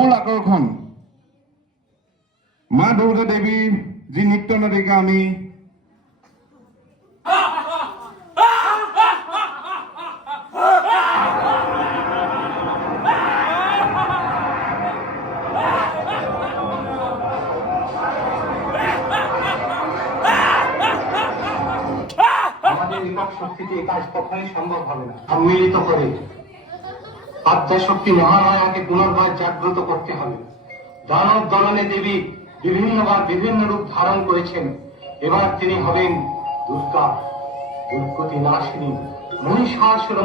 মূল আকৰ্ষণ মা দুৰ্গা দেৱীৰ যি নৃত্য নাটিকা আমি সম্ভব হবে না। সম্মিলিত করে। আত্মা শক্তি মহামায়াকে পুনর্বার জাগ্রত করতে হবে। দানব দলনে দেবী বিভিন্নবার বিভিন্ন রূপ ধারণ করেছেন। এবার তিনি হবেন দুর্গা দুর্গতি নাশিনী মহিষাসুর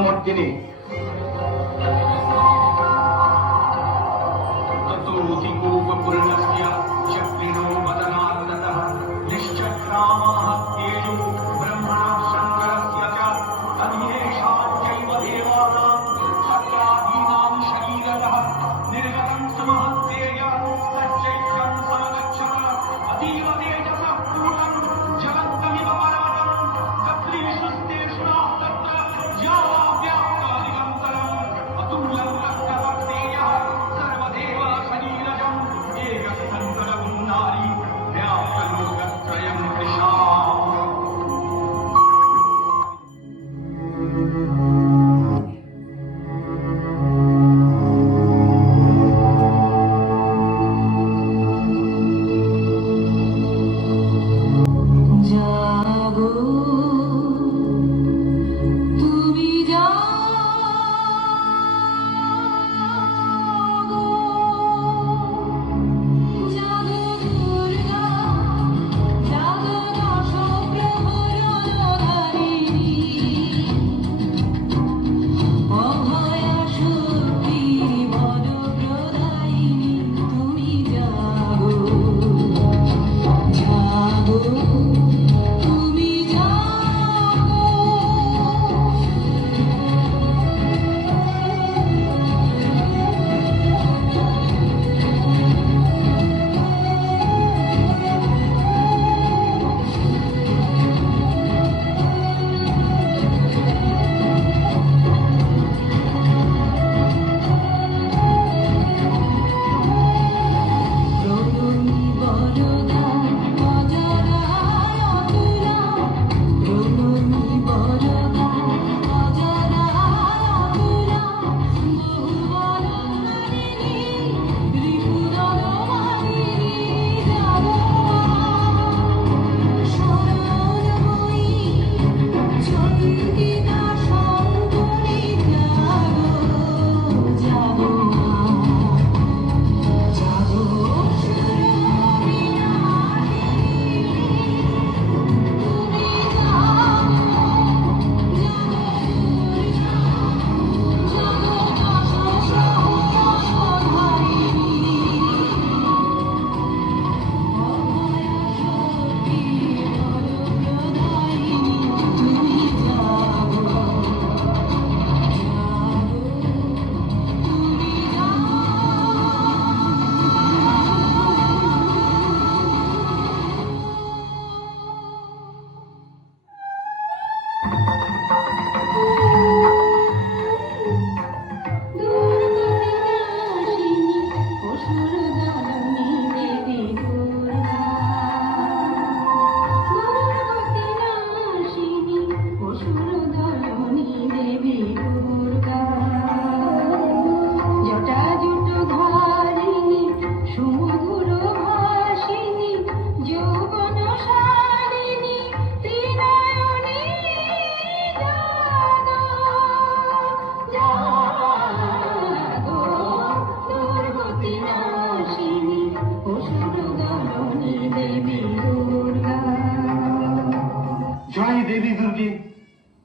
দেবী দুর্গে,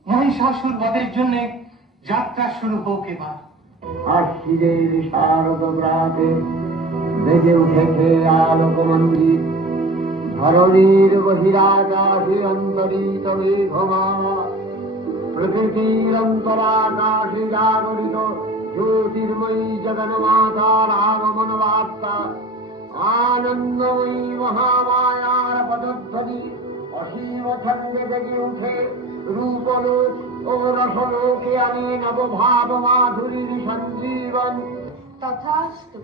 মহিষাসুর বধের জন্য যাত্রা শুরু হোক এবার। আশিদের শারদ প্রাতে বেজে উঠেছে আলোক মন্দির ধরণীর বহিরাকাশে অন্তরিত মেঘমা প্রকৃতির অন্তরাকাশে জাগরিত জ্যোতির্ময়ী জগন্মাতার আগমন বার্তা আনন্দময়ী মহামায়ার পদধ্বনি। অসীম ছন্দে জেগে উঠে রূপলোক ও রসলোকে আনে নবভাব মাধুরীর সঞ্জীবন। তথাস্তু।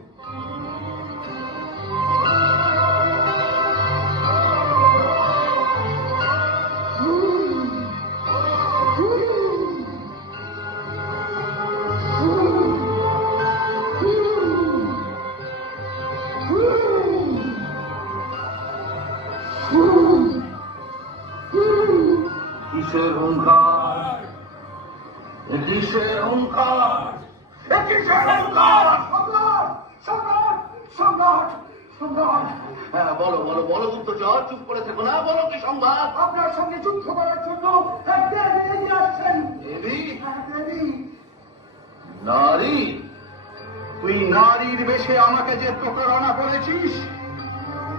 কিসের হুঙ্কার কিসের হুঙ্কার কিসের হুঙ্কার সম্রাট সম্রাট সম্রাট সম্রাট। হ্যাঁ বলো বলো বলো গুপ্তচর চুপ করে থেকো না বলো কি সংবাদ? আপনার সঙ্গে যুদ্ধ করার জন্য দেবী আসছেন। দেবী? দেবী। নারী? তুই নারীর বেশে আমাকে যে প্রতারণা করেছিস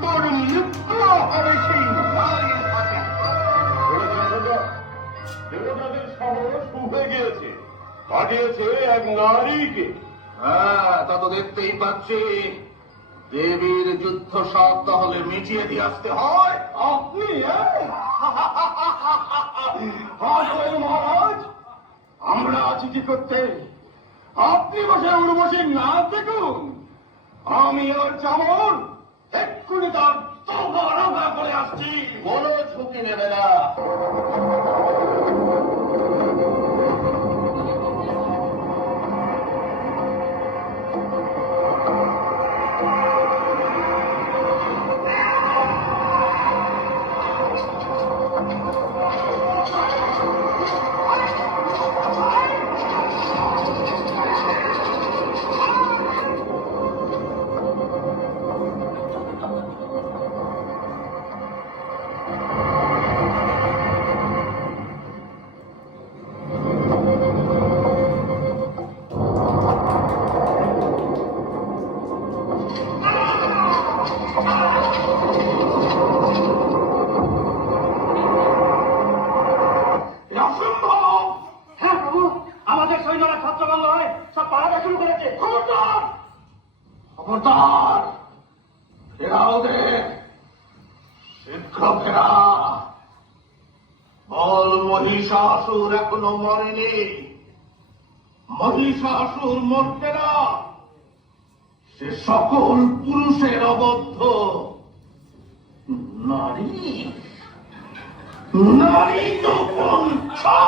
তোর মৃত্যু হবে সেই নারীর দেবতাদের সাহস উঠে গিয়েছে। পাঠিয়েছে এক নারীকে। হ্যাঁ তা তো দেখতেই পাচ্ছি। দেবীর যুদ্ধ সব তাহলে মিটিয়ে দিয়ে আসতে হয়। আপনি মহারাজ আমরা আছি কি করতে আপনি বসে উর্বশী না দেখুন। আমি ওর চামর এক্ষুনি তার তোফা আমরা করে আসছি। কোনো ঝুঁকি নেবে না। পাহাড়া শুরু করেছে। খবরদার! খবরদার! ফেরা ওদের! ফেরা! বল মহিষাসুর এখনও মরেনি। মহিষাসুর মরতে না। সে সকল পুরুষের অবদ্ধ। নারী? নারী তো পন্থা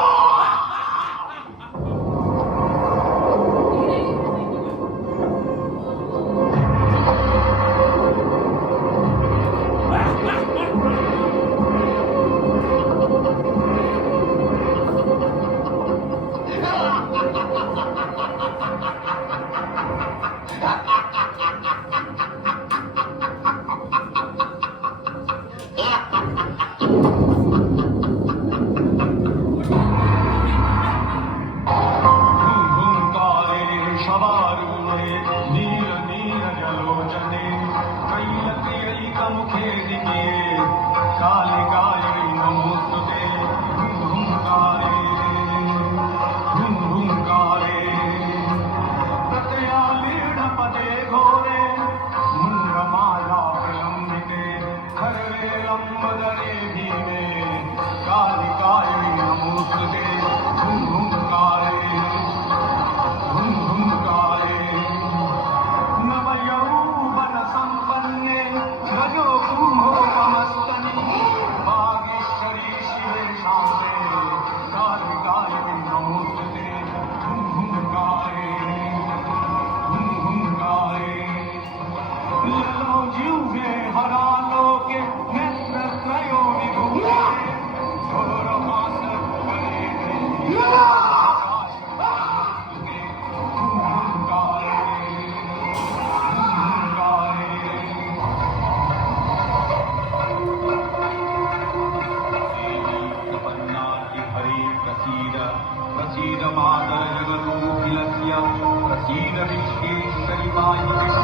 Jesus is King,